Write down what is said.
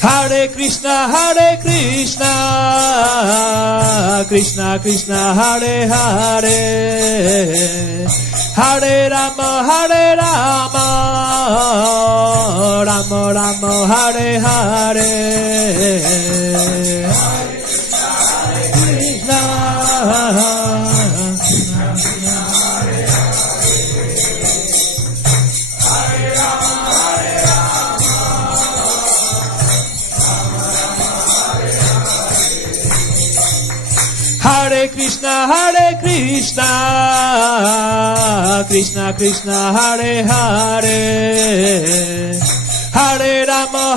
Hare Krishna, Krishna Krishna, Hare Hare, Hare Rama, Rama Rama, Hare Hare, Hare Krishna, Hare Krishna, Krishna Krishna, Hare Hare, Hare Rama,